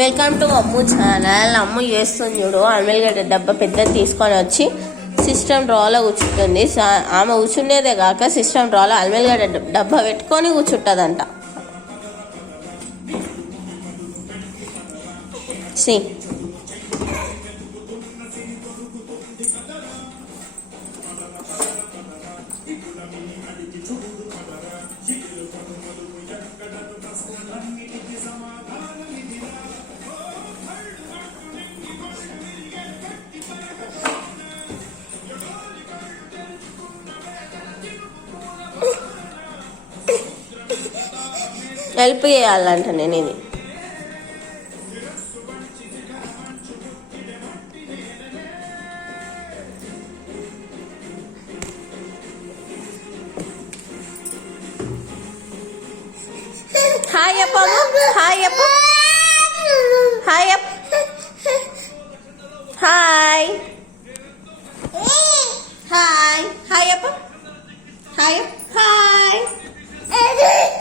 Welcome to Ammu channel. Ammu చేస్తుంది చూడు, అల్మేల్గడ్డ డబ్బా పెద్ద తీసుకొని వచ్చి సిస్టమ్ డ్రాలో కూర్చుంటుంది. ఆమె కూర్చునేదే కాక సిస్టమ్ డ్రాలో అల్మేల్గడ్డ డబ్బా పెట్టుకొని కూర్చుంటుందంట. సి హెల్ప్ చేయాలంట నేను ఇది. హాయ్ అప్ప, హాయ్ అప్ప, hi up, hi hi hi అప్ప, హాయ్ హాయ్,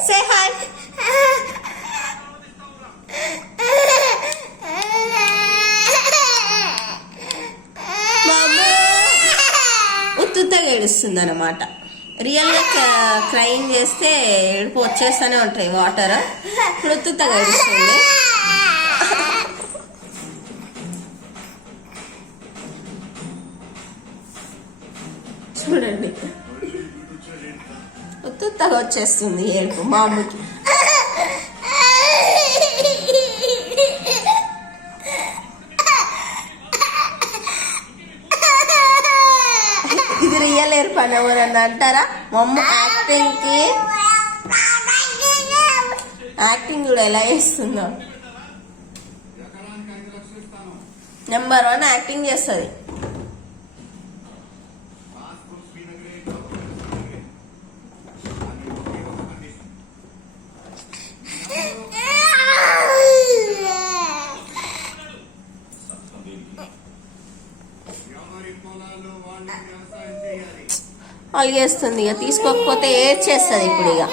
సే హాయ్. ఉత్తుగా ఏడుస్తుంది అన్నమాట. రియల్గా క్రైమ్ చేస్తే ఏడుపు వచ్చేస్తూనే ఉంటాయి వాటర్. ఇప్పుడు ఉత్తుగా ఏడుస్తుంది. చూడండి, ఉత్తుగా వచ్చేస్తుంది ఏడుపు మా అమ్మకి. ఇది రియల్ ఏడుపు అని ఎవరన్నా అంటారా? మా అమ్మ యాక్టింగ్ కూడా ఎలా చేస్తుందో. నెంబర్ 1 యాక్టింగ్ చేస్తుంది. వాళ్ళు చేస్తుంది, ఇక తీసుకోకపోతే ఏడ్ చేస్తుంది. ఇప్పుడు ఇక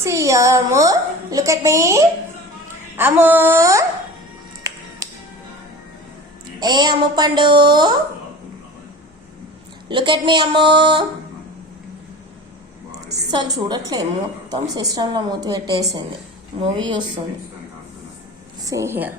See Amu, look at me. Amu, hey Amu Pandu, look at me Amu. అసలు చూడట్లేదు, మొత్తం సిస్టంలో మూతి పెట్టేసింది. మూవీ చూస్తుంది. See here.